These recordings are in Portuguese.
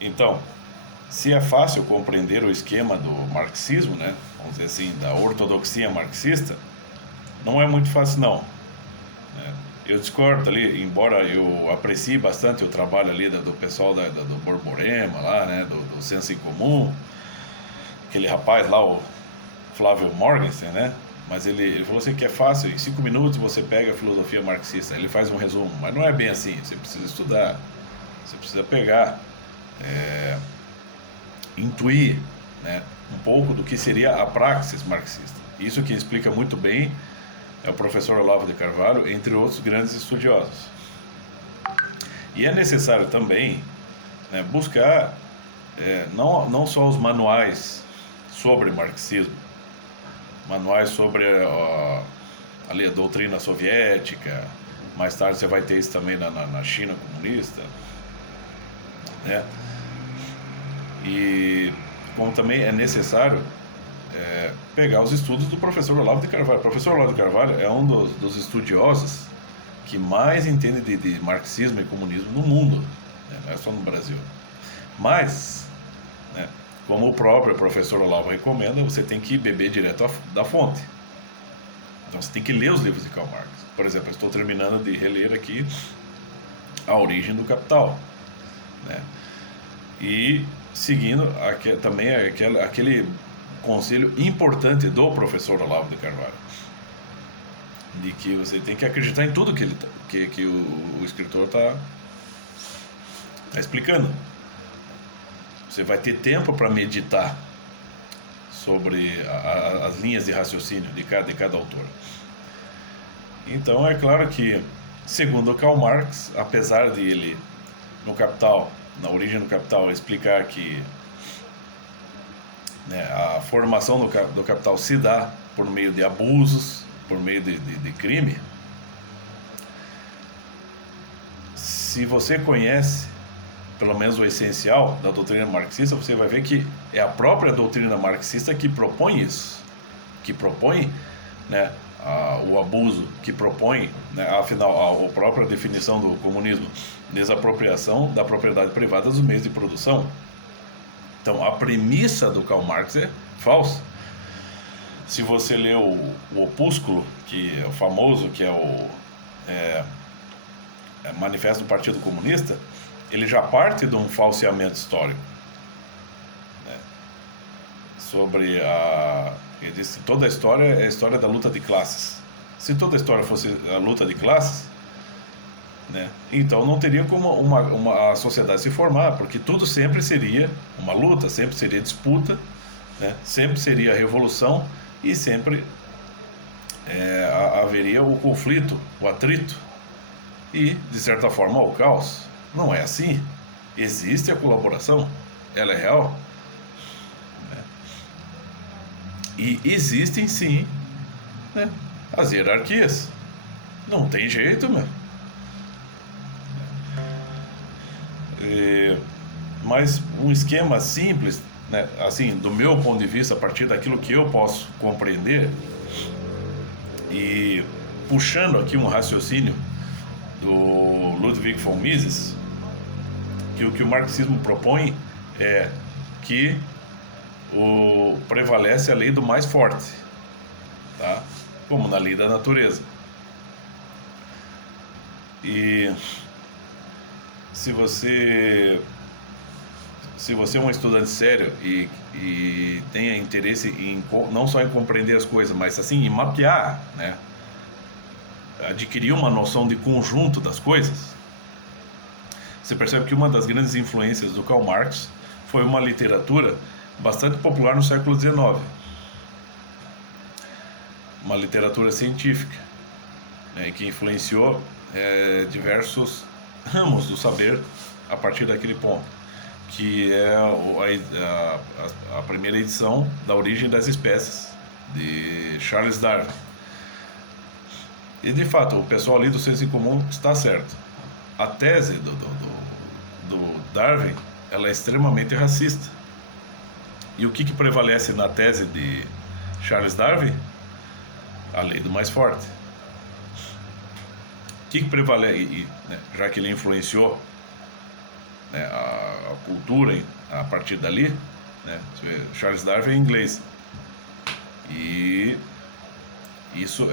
Então, se é fácil compreender o esquema do marxismo, né, vamos dizer assim, da ortodoxia marxista, não é muito fácil não. Eu discordo ali, embora eu aprecie bastante o trabalho ali do pessoal do Borborema lá, né, do Senso em Comum, aquele rapaz lá, o Flávio Morgenstern, né, mas ele falou assim que é fácil, em 5 minutos você pega a filosofia marxista, ele faz um resumo, mas não é bem assim, você precisa estudar, você precisa pegar, intuir, né, um pouco do que seria a praxis marxista. Isso que explica muito bem é o professor Olavo de Carvalho, entre outros grandes estudiosos. E é necessário também, né, buscar não só os manuais sobre marxismo, manuais sobre ali a doutrina soviética, mais tarde você vai ter isso também na China comunista, né? E como também é necessário pegar os estudos do professor Olavo de Carvalho. O professor Olavo de Carvalho é um dos estudiosos que mais entende de marxismo e comunismo no mundo, né? Não é só no Brasil. Mas, né, como o próprio professor Olavo recomenda, você tem que beber direto da fonte. Então você tem que ler os livros de Karl Marx. Por exemplo, eu estou terminando de reler aqui A Origem do Capital, né? E seguindo também aquele conselho importante do professor Olavo de Carvalho, de que você tem que acreditar em tudo que o escritor está explicando. Você vai ter tempo para meditar sobre as linhas de raciocínio de cada autor. Então é claro que, segundo Karl Marx, apesar de ele no Capital, na Origem do Capital, explicar que, né, a formação do capital se dá por meio de abusos, por meio de crime. Se você conhece pelo menos o essencial da doutrina marxista, você vai ver que é a própria doutrina marxista que propõe isso, que propõe, né, o abuso, que propõe, né, afinal, a própria definição do comunismo, desapropriação da propriedade privada dos meios de produção. Então, a premissa do Karl Marx é falsa. Se você lê o Opúsculo, que é o famoso, que é o Manifesto do Partido Comunista, ele já parte de um falseamento histórico, né? Sobre ele diz que toda a história é a história da luta de classes. Se toda a história fosse a luta de classes, né, então não teria como uma sociedade se formar, porque tudo sempre seria uma luta, sempre seria disputa, né, sempre seria revolução e sempre haveria o conflito, o atrito e, de certa forma, o caos. Não é assim. Existe a colaboração, ela é real, né? E existem sim, né, as hierarquias. Não tem jeito, meu. Mas um esquema simples, né, assim, do meu ponto de vista, a partir daquilo que eu posso compreender, e puxando aqui um raciocínio do Ludwig von Mises, que o que o marxismo propõe é que prevalece a lei do mais forte, tá? Como na lei da natureza. E se você é um estudante sério e tenha interesse não só em compreender as coisas, mas assim em mapear, né, adquirir uma noção de conjunto das coisas, você percebe que uma das grandes influências do Karl Marx foi uma literatura bastante popular no século XIX, uma literatura científica, né, que influenciou diversos ramos do saber a partir daquele ponto, que é a primeira edição da Origem das Espécies, de Charles Darwin. E de fato, o pessoal ali do senso comum está certo. A tese do Darwin, ela é extremamente racista. E o que prevalece na tese de Charles Darwin? A lei do mais forte. O que prevalece, né, já que ele influenciou né, a cultura a partir dali, né? Charles Darwin é inglês. E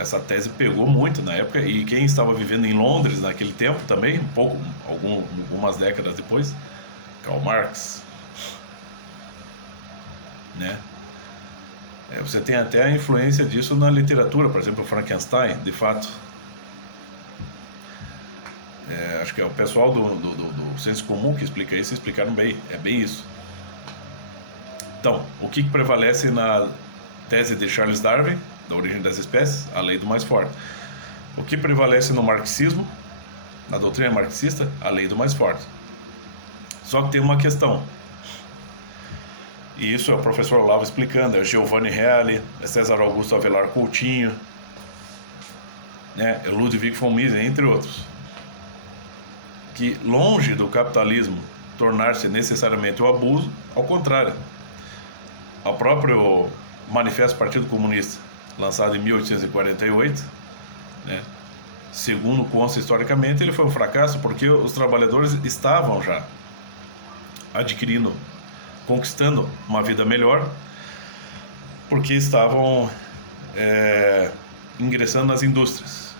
essa tese pegou muito na época, e quem estava vivendo em Londres naquele tempo também, algumas décadas depois, Karl Marx, né? Você tem até a influência disso na literatura, por exemplo, Frankenstein, de fato. Acho que é o pessoal do senso comum que explica isso, explicaram bem, é bem isso. Então, o que prevalece na tese de Charles Darwin, da origem das espécies? A lei do mais forte. O que prevalece no marxismo, na doutrina marxista? A lei do mais forte. Só que tem uma questão, e isso é o professor Olavo explicando, é Giovanni Reale, é César Augusto Avelar Coutinho, né, é Ludwig von Mises, entre outros, que longe do capitalismo tornar-se necessariamente o abuso, ao contrário, ao próprio Manifesto do Partido Comunista, lançado em 1848, né, segundo consta historicamente, ele foi um fracasso porque os trabalhadores estavam já conquistando uma vida melhor, porque estavam ingressando nas indústrias.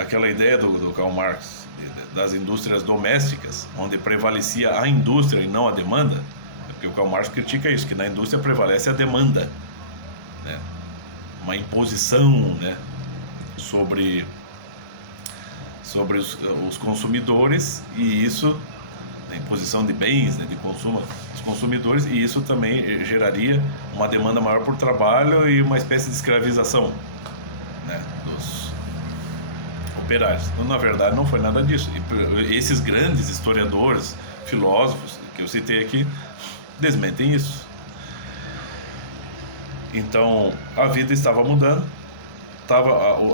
Aquela ideia do Karl Marx das indústrias domésticas, onde prevalecia a indústria e não a demanda, porque o Karl Marx critica isso, que na indústria prevalece a demanda, né? Uma imposição, né, sobre os consumidores, e isso, a imposição de bens, né, de consumo dos consumidores, e isso também geraria uma demanda maior por trabalho e uma espécie de escravização, né, dos operários. Então, na verdade, não foi nada disso. E esses grandes historiadores, filósofos que eu citei aqui, desmentem isso. Então, a vida estava mudando,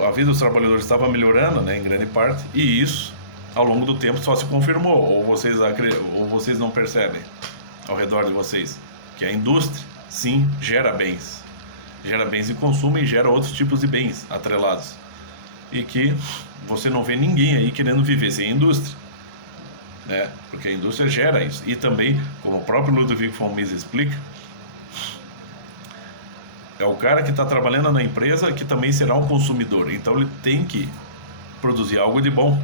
a vida dos trabalhadores estava melhorando, né, em grande parte, e isso, ao longo do tempo, só se confirmou. Ou vocês não percebem ao redor de vocês que a indústria, sim, gera bens de consumo e gera outros tipos de bens atrelados, e que você não vê ninguém aí querendo viver sem indústria, né? Porque a indústria gera isso. E também, como o próprio Ludwig von Mises explica, é o cara que está trabalhando na empresa que também será um consumidor, então ele tem que produzir algo de bom.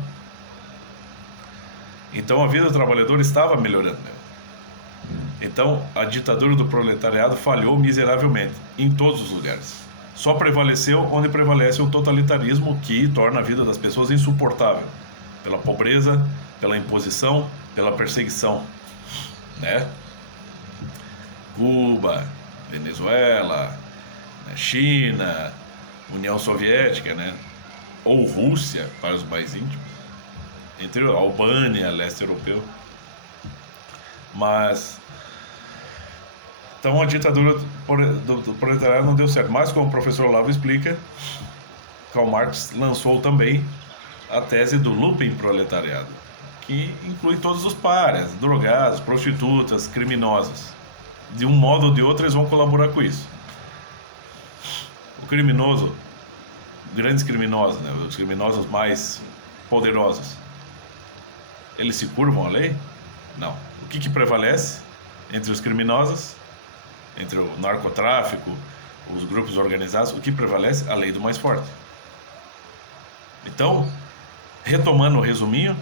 Então a vida do trabalhador estava melhorando. Então a ditadura do proletariado falhou miseravelmente em todos os lugares. Só prevaleceu onde prevalece o totalitarismo, que torna a vida das pessoas insuportável, pela pobreza, pela imposição, pela perseguição, né? Cuba, Venezuela, China, União Soviética, né? Ou Rússia, para os mais íntimos, entre a Albânia, leste europeu. Mas então a ditadura do proletariado não deu certo. Mas, como o professor Olavo explica, Karl Marx lançou também a tese do lumpen proletariado, que inclui todos os párias, drogados, prostitutas, criminosos. De um modo ou de outro eles vão colaborar com isso. O criminoso, grandes criminosos, né, os criminosos mais poderosos, eles se curvam à lei? Não. O que prevalece entre os criminosos, entre o narcotráfico, os grupos organizados? O que prevalece? A lei do mais forte. Então, retomando o resuminho,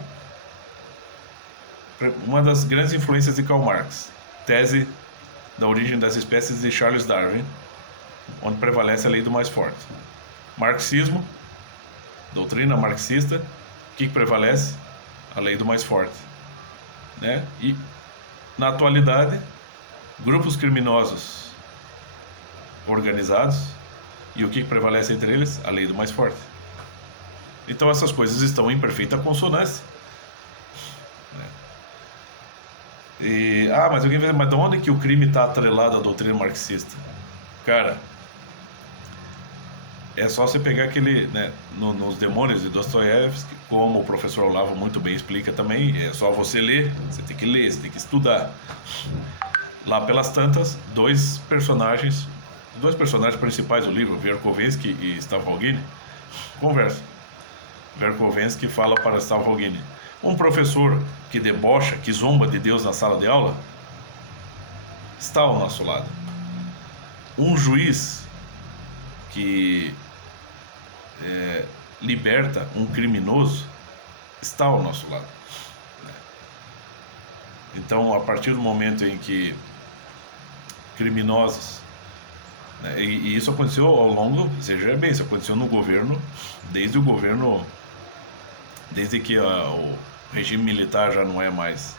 uma das grandes influências de Karl Marx, tese da origem das espécies de Charles Darwin, onde prevalece a lei do mais forte. Marxismo, doutrina marxista, o que prevalece? A lei do mais forte, né? E na atualidade, grupos criminosos organizados, e o que prevalece entre eles? A lei do mais forte. Então essas coisas estão em perfeita consonância, né? Mas alguém vai dizer, mas de onde que o crime está atrelado à doutrina marxista? Cara, é só você pegar aquele, né, nos Demônios de Dostoiévski, como o professor Olavo muito bem explica também, é só você ler, você tem que ler, você tem que estudar. Lá pelas tantas, dois personagens principais do livro, Verkovensky e Stavrogin, conversam. Verkovensky fala para Stavrogin: Um professor que debocha, que zomba de Deus na sala de aula, está ao nosso lado. Um juiz que liberta um criminoso está ao nosso lado. Então, a partir do momento em que criminosos, né, e isso aconteceu ao longo, veja bem, isso aconteceu no governo, desde que o regime militar já não é mais,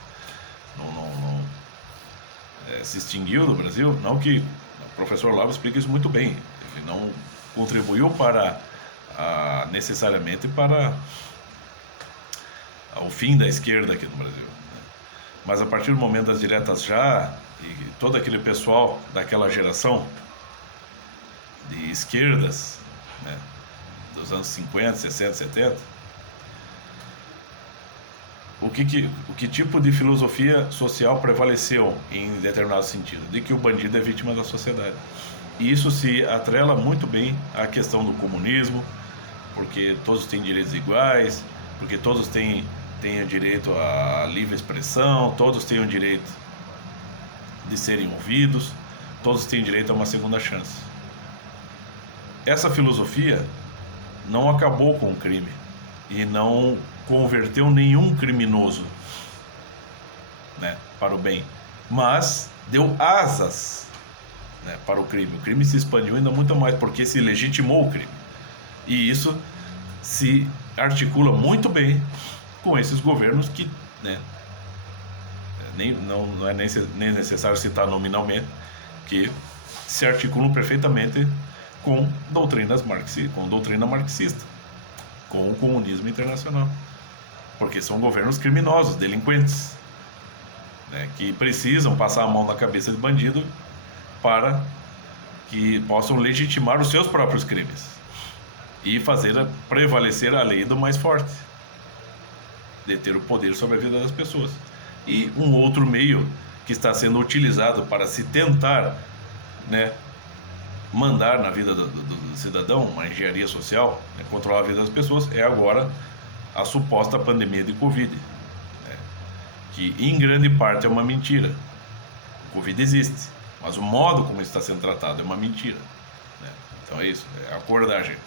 se extinguiu do Brasil. Não que o professor Olavo explica isso muito bem, ele não contribuiu necessariamente para o fim da esquerda aqui no Brasil, né? Mas a partir do momento das diretas já, e todo aquele pessoal daquela geração de esquerdas, né, dos anos 50, 60, 70, o que tipo de filosofia social prevaleceu em determinado sentido? De que o bandido é vítima da sociedade. E isso se atrela muito bem à questão do comunismo, porque todos têm direitos iguais, porque todos têm o direito à livre expressão, todos têm o direito de serem ouvidos, todos têm direito a uma segunda chance. Essa filosofia não acabou com o crime e não converteu nenhum criminoso, né, para o bem, mas deu asas, né, para o crime. O crime se expandiu ainda muito mais porque se legitimou o crime. E isso se articula muito bem com esses governos que, né, não é nem necessário citar nominalmente, que se articulam perfeitamente com doutrina marxista, com o comunismo internacional, porque são governos criminosos, delinquentes, né, que precisam passar a mão na cabeça de bandido para que possam legitimar os seus próprios crimes e fazer prevalecer a lei do mais forte, de ter o poder sobre a vida das pessoas. E um outro meio que está sendo utilizado para se tentar, né, mandar na vida do cidadão, uma engenharia social, né, controlar a vida das pessoas, é agora a suposta pandemia de Covid, né, que em grande parte é uma mentira. O Covid existe, mas o modo como está sendo tratado é uma mentira, né? Então é isso, é acordar, gente.